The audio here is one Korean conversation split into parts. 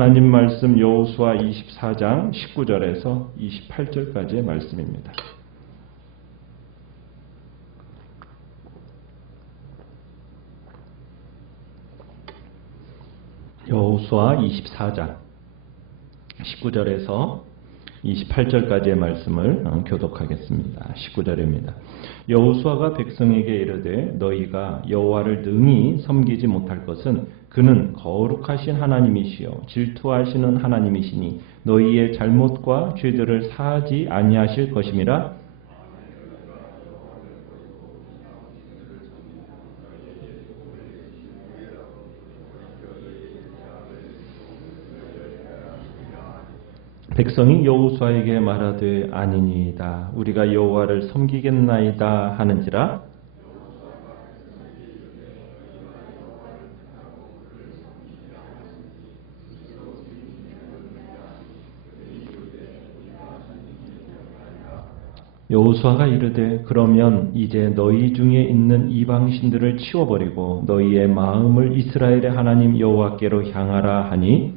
하나님 말씀 여호수아 24장 19절에서 28절까지의 말씀입니다. 여호수아 24장 19절에서 28절까지의 말씀을 교독하겠습니다. 19절입니다. 여호수아가 백성에게 이르되 너희가 여호와를 능히 섬기지 못할 것은 그는 거룩하신 하나님이시요 질투하시는 하나님이시니 너희의 잘못과 죄들을 사하지 아니하실 것임이라. 백성이 여호수아에게 말하되 아니니이다 우리가 여호와를 섬기겠나이다 하는지라. 여호수아가 이르되 그러면 이제 너희 중에 있는 이방신들을 치워버리고 너희의 마음을 이스라엘의 하나님 여호와께로 향하라 하니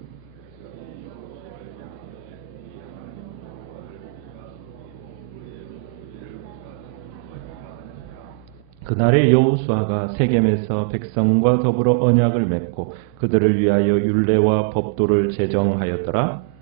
그날에 여호수아가 세겜에서 백성과 더불어 언약을 맺고 그들을 위하여 율례와 법도를 제정하였더라.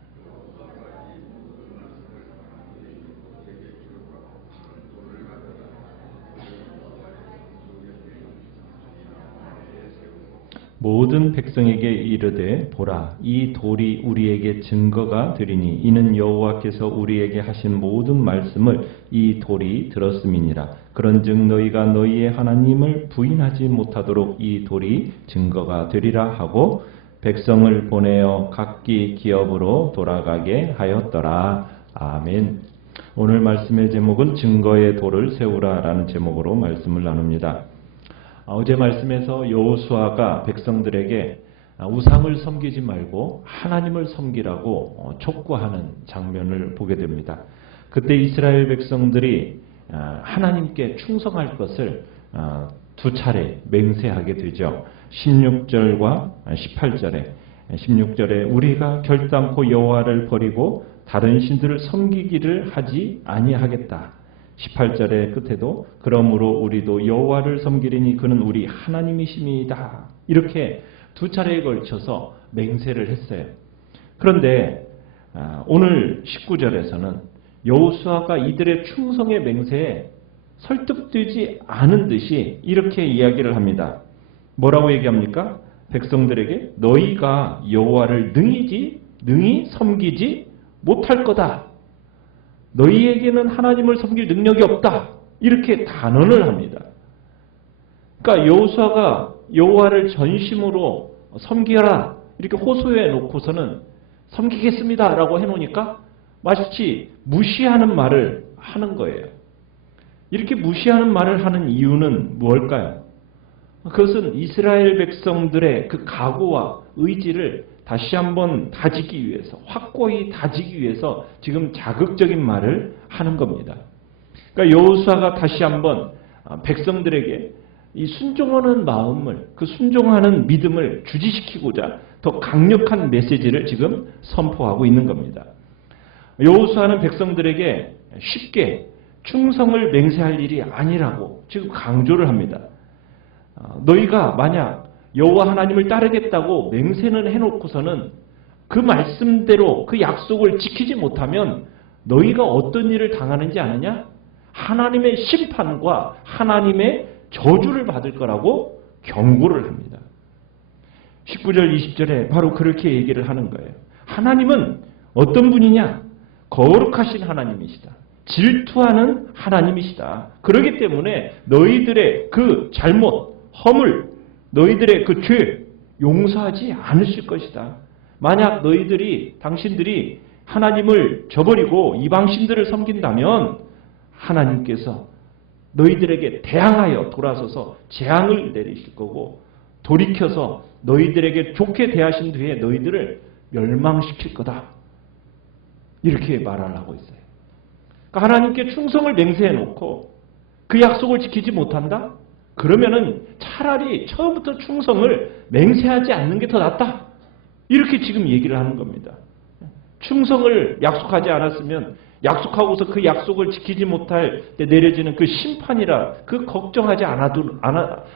모든 백성에게 이르되 보라 이 돌이 우리에게 증거가 되리니 이는 여호와께서 우리에게 하신 모든 말씀을 이 돌이 들었음이니라. 그런즉 너희가 너희의 하나님을 부인하지 못하도록 이 돌이 증거가 되리라 하고 백성을 보내어 각기 기업으로 돌아가게 하였더라. 아멘. 오늘 말씀의 제목은 증거의 돌을 세우라 라는 제목으로 말씀을 나눕니다. 어제 말씀에서 여호수아가 백성들에게 우상을 섬기지 말고 하나님을 섬기라고 촉구하는 장면을 보게 됩니다. 그때 이스라엘 백성들이 하나님께 충성할 것을 두 차례 맹세하게 되죠. 16절과 18절에 16절에 우리가 결단코 여호와를 버리고 다른 신들을 섬기기를 하지 아니하겠다. 18절의 끝에도 그러므로 우리도 여호와를 섬기리니 그는 우리 하나님이심이다. 이렇게 두 차례에 걸쳐서 맹세를 했어요. 그런데 오늘 19절에서는 여호수아가 이들의 충성의 맹세에 설득되지 않은 듯이 이렇게 이야기를 합니다. 뭐라고 얘기합니까? 백성들에게 너희가 여호와를 능히 섬기지 못할 거다. 너희에게는 하나님을 섬길 능력이 없다. 이렇게 단언을 합니다. 그러니까 여호수아가 여호와를 전심으로 섬기라 이렇게 호소해 놓고서는 섬기겠습니다 라고 해놓으니까 마치 무시하는 말을 하는 거예요. 이렇게 무시하는 말을 하는 이유는 무엇일까요? 그것은 이스라엘 백성들의 그 각오와 의지를 다시 한번 다지기 위해서, 확고히 다지기 위해서 지금 자극적인 말을 하는 겁니다. 그러니까 여호수아가 다시 한번 백성들에게 이 순종하는 마음을, 그 순종하는 믿음을 주지시키고자 더 강력한 메시지를 지금 선포하고 있는 겁니다. 여호수아는 백성들에게 쉽게 충성을 맹세할 일이 아니라고 지금 강조를 합니다. 너희가 만약 여호와 하나님을 따르겠다고 맹세는 해놓고서는 그 말씀대로 그 약속을 지키지 못하면 너희가 어떤 일을 당하는지 아느냐? 하나님의 심판과 하나님의 저주를 받을 거라고 경고를 합니다. 19절 20절에 바로 그렇게 얘기를 하는 거예요. 하나님은 어떤 분이냐? 거룩하신 하나님이시다. 질투하는 하나님이시다. 그렇기 때문에 너희들의 그 잘못, 허물, 너희들의 그 죄 용서하지 않으실 것이다. 만약 당신들이 하나님을 저버리고 이방신들을 섬긴다면 하나님께서 너희들에게 대항하여 돌아서서 재앙을 내리실 거고 돌이켜서 너희들에게 좋게 대하신 뒤에 너희들을 멸망시킬 거다. 이렇게 말을 하고 있어요. 그러니까 하나님께 충성을 맹세해 놓고 그 약속을 지키지 못한다? 그러면은 차라리 처음부터 충성을 맹세하지 않는 게 더 낫다. 이렇게 지금 얘기를 하는 겁니다. 충성을 약속하지 않았으면 약속하고서 그 약속을 지키지 못할 때 내려지는 그 심판이라 그 걱정하지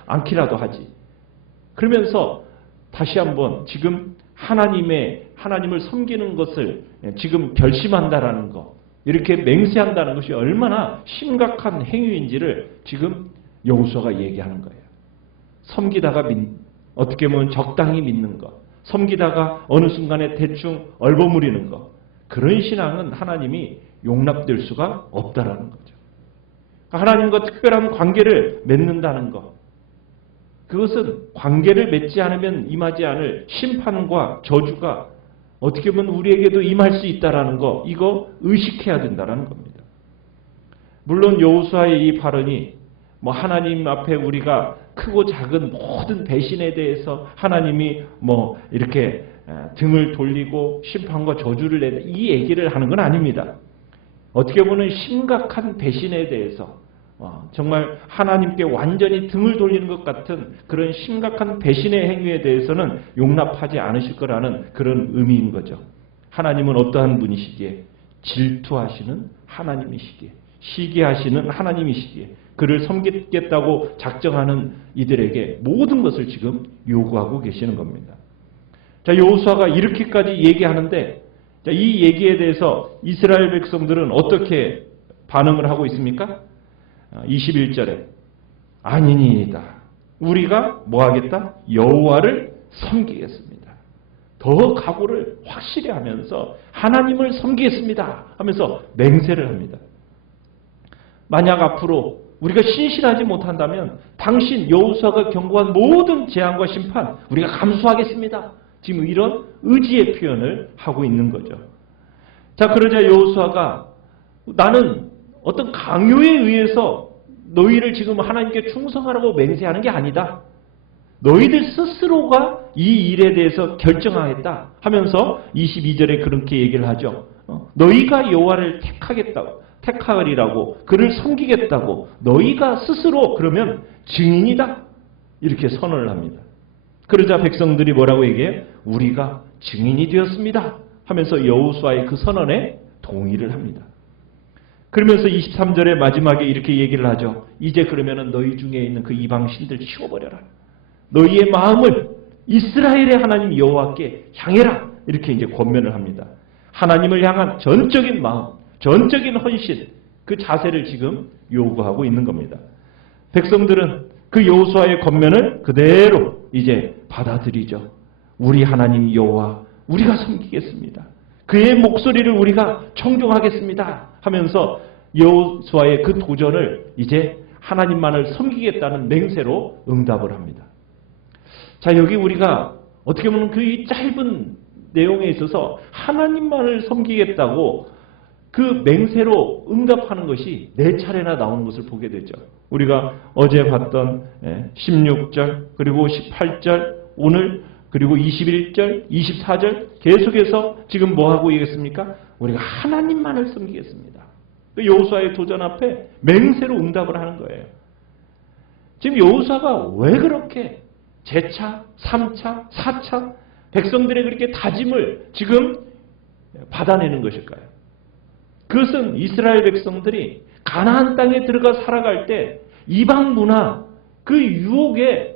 않기라도 하지. 그러면서 다시 한번 지금 하나님을 섬기는 것을 지금 결심한다라는 것, 이렇게 맹세한다는 것이 얼마나 심각한 행위인지를 지금 여호수아가 얘기하는 거예요. 섬기다가 어떻게 보면 적당히 믿는 것, 섬기다가 어느 순간에 대충 얼버무리는 것, 그런 신앙은 하나님이 용납될 수가 없다라는 거죠. 하나님과 특별한 관계를 맺는다는 것, 그것은 관계를 맺지 않으면 임하지 않을 심판과 저주가 어떻게 보면 우리에게도 임할 수 있다라는 거, 이거 의식해야 된다라는 겁니다. 물론 여호수아의 이 발언이 하나님 앞에 우리가 크고 작은 모든 배신에 대해서 하나님이 이렇게 등을 돌리고 심판과 저주를 내는 이 얘기를 하는 건 아닙니다. 어떻게 보면 심각한 배신에 대해서 정말 하나님께 완전히 등을 돌리는 것 같은 그런 심각한 배신의 행위에 대해서는 용납하지 않으실 거라는 그런 의미인 거죠. 하나님은 어떠한 분이시기에? 질투하시는 하나님이시기에, 시기하시는 하나님이시기에, 그를 섬기겠다고 작정하는 이들에게 모든 것을 지금 요구하고 계시는 겁니다. 자, 여호수아가 이렇게까지 얘기하는데, 자, 이 얘기에 대해서 이스라엘 백성들은 어떻게 반응을 하고 있습니까? 21절에 아니니이다. 우리가 뭐 하겠다? 여호와를 섬기겠습니다. 더 각오를 확실히 하면서 하나님을 섬기겠습니다 하면서 맹세를 합니다. 만약 앞으로 우리가 신실하지 못한다면 당신 여호수아가 경고한 모든 재앙과 심판 우리가 감수하겠습니다. 지금 이런 의지의 표현을 하고 있는 거죠. 자, 그러자 여호수아가 나는 어떤 강요에 의해서 너희를 지금 하나님께 충성하라고 맹세하는 게 아니다. 너희들 스스로가 이 일에 대해서 결정하겠다 하면서 22절에 그렇게 얘기를 하죠. 너희가 여호와를 택하리라고 그를 섬기겠다고 너희가 스스로 그러면 증인이다. 이렇게 선언을 합니다. 그러자 백성들이 뭐라고 얘기해요? 우리가 증인이 되었습니다 하면서 여호수아의 그 선언에 동의를 합니다. 그러면서 23절의 마지막에 이렇게 얘기를 하죠. 이제 그러면은 너희 중에 있는 그 이방 신들 치워버려라. 너희의 마음을 이스라엘의 하나님 여호와께 향해라. 이렇게 이제 권면을 합니다. 하나님을 향한 전적인 마음, 전적인 헌신, 그 자세를 지금 요구하고 있는 겁니다. 백성들은 그 여호수아의 권면을 그대로 이제 받아들이죠. 우리 하나님 여호와 우리가 섬기겠습니다. 그의 목소리를 우리가 청종하겠습니다 하면서 여호수아의 그 도전을 이제 하나님만을 섬기겠다는 맹세로 응답을 합니다. 자, 여기 우리가 어떻게 보면 그 이 짧은 내용에 있어서 하나님만을 섬기겠다고 그 맹세로 응답하는 것이 4차례나 나오는 것을 보게 되죠. 우리가 어제 봤던 16절 그리고 18절 오늘 그리고 21절 24절 계속해서 지금 뭐하고 있겠습니까? 우리가 하나님만을 섬기겠습니다. 여호수아의 도전 앞에 맹세로 응답을 하는 거예요. 지금 여호수아가 왜 그렇게 제차, 3차, 4차 백성들의 그렇게 다짐을 지금 받아내는 것일까요? 그것은 이스라엘 백성들이 가나안 땅에 들어가 살아갈 때 이방 문화, 그 유혹에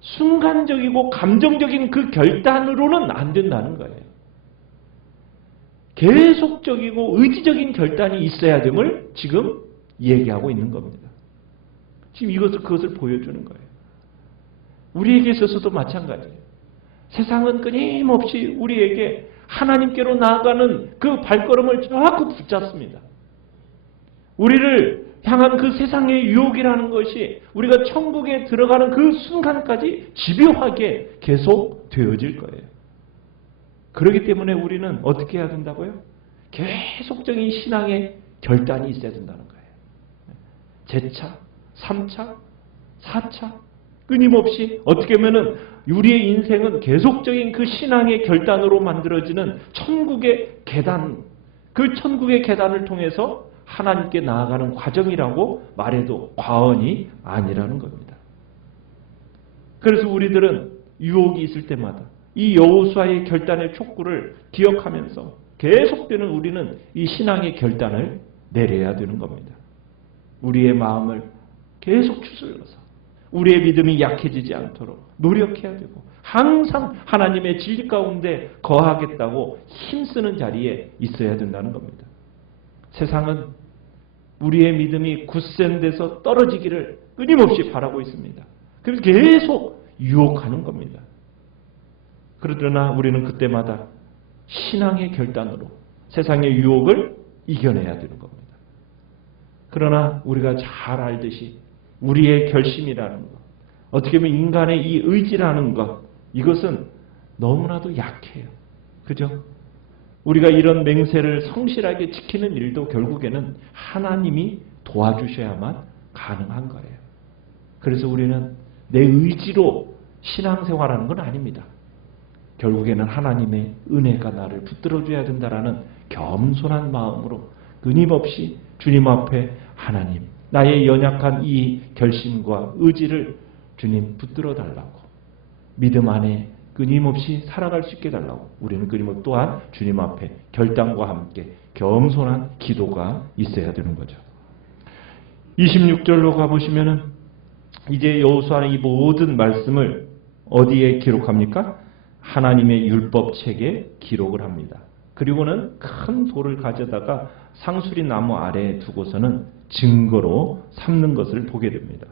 순간적이고 감정적인 그 결단으로는 안 된다는 거예요. 계속적이고 의지적인 결단이 있어야 됨을 지금 얘기하고 있는 겁니다. 지금 그것을 보여주는 거예요. 우리에게 있어서도 마찬가지예요. 세상은 끊임없이 우리에게 하나님께로 나아가는 그 발걸음을 자꾸 붙잡습니다. 우리를 향한 그 세상의 유혹이라는 것이 우리가 천국에 들어가는 그 순간까지 집요하게 계속 되어질 거예요. 그렇기 때문에 우리는 어떻게 해야 된다고요? 계속적인 신앙의 결단이 있어야 된다는 거예요. 제차, 3차, 4차 끊임없이 어떻게 보면은 우리의 인생은 계속적인 그 신앙의 결단으로 만들어지는 천국의 계단, 그 천국의 계단을 통해서 하나님께 나아가는 과정이라고 말해도 과언이 아니라는 겁니다. 그래서 우리들은 유혹이 있을 때마다 이 여호수아의 결단의 촉구를 기억하면서 계속되는 우리는 이 신앙의 결단을 내려야 되는 겁니다. 우리의 마음을 계속 추스러서 우리의 믿음이 약해지지 않도록 노력해야 되고 항상 하나님의 진리 가운데 거하겠다고 힘쓰는 자리에 있어야 된다는 겁니다. 세상은 우리의 믿음이 굳센 데서 떨어지기를 끊임없이 바라고 있습니다. 그래서 계속 유혹하는 겁니다. 그러나 우리는 그때마다 신앙의 결단으로 세상의 유혹을 이겨내야 되는 겁니다. 그러나 우리가 잘 알듯이 우리의 결심이라는 것, 어떻게 보면 인간의 이 의지라는 것, 이것은 너무나도 약해요. 그죠? 우리가 이런 맹세를 성실하게 지키는 일도 결국에는 하나님이 도와주셔야만 가능한 거예요. 그래서 우리는 내 의지로 신앙생활하는 건 아닙니다. 결국에는 하나님의 은혜가 나를 붙들어줘야 된다라는 겸손한 마음으로 끊임없이 주님 앞에 하나님, 나의 연약한 이 결심과 의지를 주님 붙들어 달라고, 믿음 안에 끊임없이 살아갈 수 있게 달라고 우리는 끊임없이 또한 주님 앞에 결단과 함께 겸손한 기도가 있어야 되는 거죠. 26절로 가보시면은 이제 여호수아는 이 모든 말씀을 어디에 기록합니까? 하나님의 율법책에 기록을 합니다. 그리고는 큰 돌을 가져다가 상수리 나무 아래에 두고서는 증거로 삼는 것을 보게 됩니다.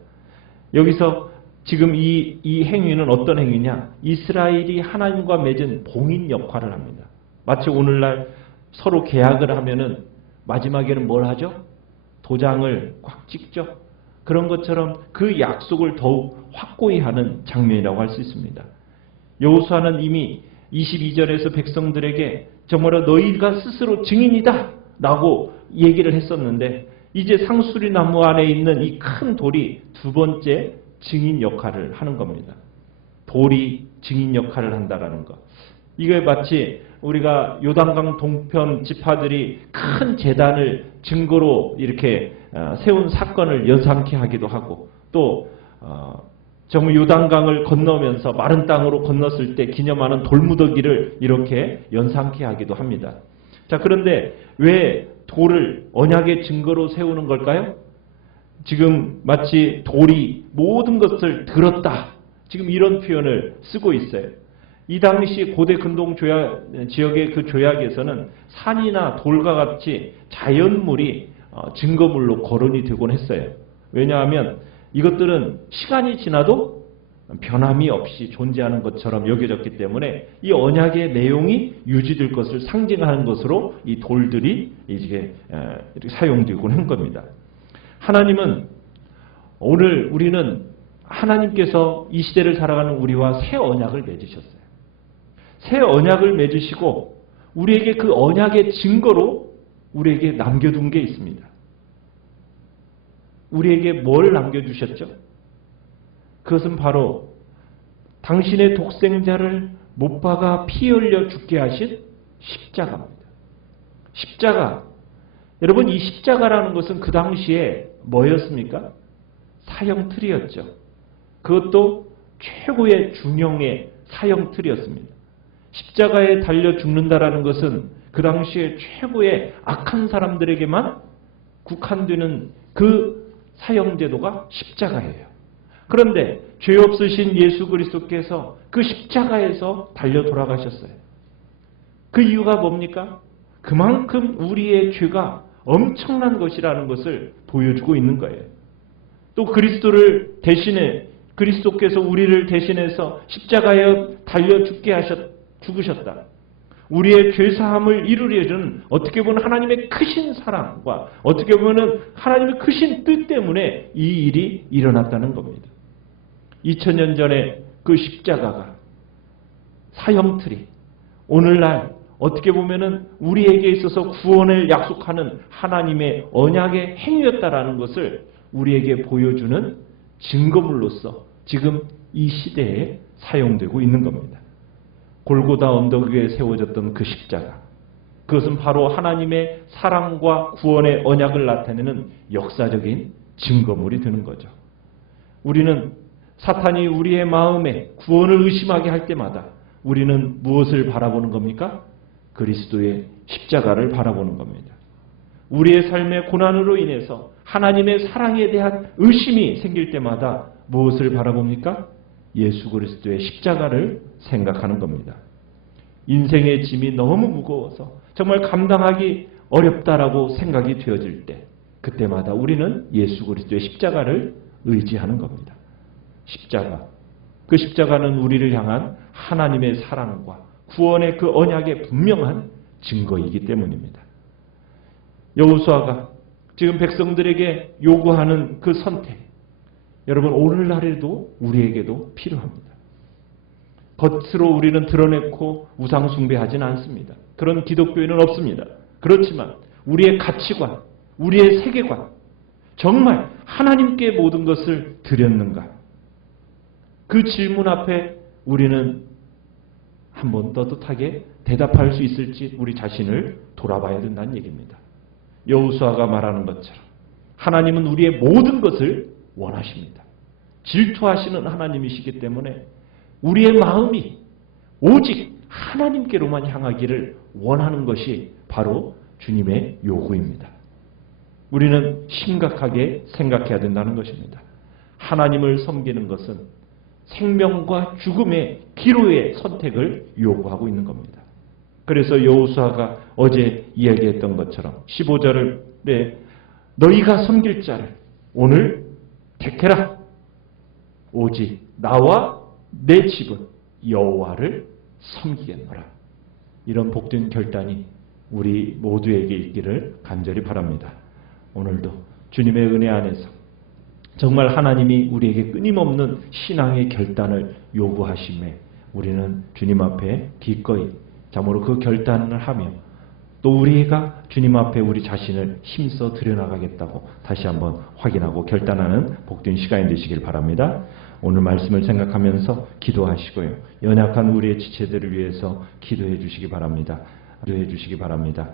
여기서 지금 이 행위는 어떤 행위냐? 이스라엘이 하나님과 맺은 봉인 역할을 합니다. 마치 오늘날 서로 계약을 하면은 마지막에는 뭘 하죠? 도장을 꽉 찍죠. 그런 것처럼 그 약속을 더욱 확고히 하는 장면이라고 할 수 있습니다. 여호수아는 이미 22절에서 백성들에게 정말로 너희가 스스로 증인이다 라고 얘기를 했었는데, 이제 상수리 나무 안에 있는 이 큰 돌이 두 번째 증인 역할을 하는 겁니다. 돌이 증인 역할을 한다라는 것. 이게 마치 우리가 요단강 동편 지파들이 큰 제단을 증거로 이렇게 세운 사건을 연상케 하기도 하고, 또 정말 요단강을 건너면서 마른 땅으로 건넜을 때 기념하는 돌무더기를 이렇게 연상케 하기도 합니다. 자, 그런데 왜 돌을 언약의 증거로 세우는 걸까요? 지금 마치 돌이 모든 것을 들었다, 지금 이런 표현을 쓰고 있어요. 이 당시 고대 근동 지역의 그 조약에서는 산이나 돌과 같이 자연물이 증거물로 거론이 되곤 했어요. 왜냐하면 이것들은 시간이 지나도 변함이 없이 존재하는 것처럼 여겨졌기 때문에 이 언약의 내용이 유지될 것을 상징하는 것으로 이 돌들이 이제 이렇게 사용되곤 한 겁니다. 하나님은 오늘 우리는 하나님께서 이 시대를 살아가는 우리와 새 언약을 맺으셨어요. 새 언약을 맺으시고 우리에게 그 언약의 증거로 우리에게 남겨둔 게 있습니다. 우리에게 뭘 남겨주셨죠? 그것은 바로 당신의 독생자를 못 박아 피 흘려 죽게 하신 십자가입니다. 십자가. 여러분, 이 십자가라는 것은 그 당시에 뭐였습니까? 사형틀이었죠. 그것도 최고의 중형의 사형틀이었습니다. 십자가에 달려 죽는다라는 것은 그 당시에 최고의 악한 사람들에게만 국한되는 그 사형제도가 십자가예요. 그런데 죄 없으신 예수 그리스도께서 그 십자가에서 달려 돌아가셨어요. 그 이유가 뭡니까? 그만큼 우리의 죄가 엄청난 것이라는 것을 보여주고 있는 거예요. 또 그리스도를 대신해, 그리스도께서 우리를 대신해서 십자가에 달려 죽으셨다. 우리의 죄사함을 이루려는 어떻게 보면 하나님의 크신 사랑과 어떻게 보면 하나님의 크신 뜻 때문에 이 일이 일어났다는 겁니다. 2000년 전에 그 십자가가 사형틀이 오늘날 어떻게 보면은 우리에게 있어서 구원을 약속하는 하나님의 언약의 행위였다라는 것을 우리에게 보여주는 증거물로서 지금 이 시대에 사용되고 있는 겁니다. 골고다 언덕 위에 세워졌던 그 십자가, 그것은 바로 하나님의 사랑과 구원의 언약을 나타내는 역사적인 증거물이 되는 거죠. 우리는 사탄이 우리의 마음에 구원을 의심하게 할 때마다, 우리는 무엇을 바라보는 겁니까? 그리스도의 십자가를 바라보는 겁니다. 우리의 삶의 고난으로 인해서 하나님의 사랑에 대한 의심이 생길 때마다 무엇을 바라봅니까? 예수 그리스도의 십자가를 생각하는 겁니다. 인생의 짐이 너무 무거워서 정말 감당하기 어렵다라고 생각이 되어질 때 그때마다 우리는 예수 그리스도의 십자가를 의지하는 겁니다. 십자가. 그 십자가는 우리를 향한 하나님의 사랑과 구원의 그 언약의 분명한 증거이기 때문입니다. 여호수아가 지금 백성들에게 요구하는 그 선택, 여러분 오늘날에도 우리에게도 필요합니다. 겉으로 우리는 드러내고 우상 숭배하지는 않습니다. 그런 기독교인은 없습니다. 그렇지만 우리의 가치관, 우리의 세계관, 정말 하나님께 모든 것을 드렸는가? 그 질문 앞에 우리는 한번 떳떳하게 대답할 수 있을지 우리 자신을 돌아봐야 된다는 얘기입니다. 여호수아가 말하는 것처럼 하나님은 우리의 모든 것을 원하십니다. 질투하시는 하나님이시기 때문에 우리의 마음이 오직 하나님께로만 향하기를 원하는 것이 바로 주님의 요구입니다. 우리는 심각하게 생각해야 된다는 것입니다. 하나님을 섬기는 것은 생명과 죽음의 기로의 선택을 요구하고 있는 겁니다. 그래서 여호수아가 어제 이야기했던 것처럼 15절에 너희가 섬길 자를 오늘 택해라. 오직 나와 내 집은 여호와를 섬기겠노라. 이런 복된 결단이 우리 모두에게 있기를 간절히 바랍니다. 오늘도 주님의 은혜 안에서 정말 하나님이 우리에게 끊임없는 신앙의 결단을 요구하심에 우리는 주님 앞에 기꺼이 참으로 그 결단을 하며 또 우리가 주님 앞에 우리 자신을 힘써 드려나가겠다고 다시 한번 확인하고 결단하는 복된 시간이 되시길 바랍니다. 오늘 말씀을 생각하면서 기도하시고요. 연약한 우리의 지체들을 위해서 기도해 주시기 바랍니다. 기도해 주시기 바랍니다.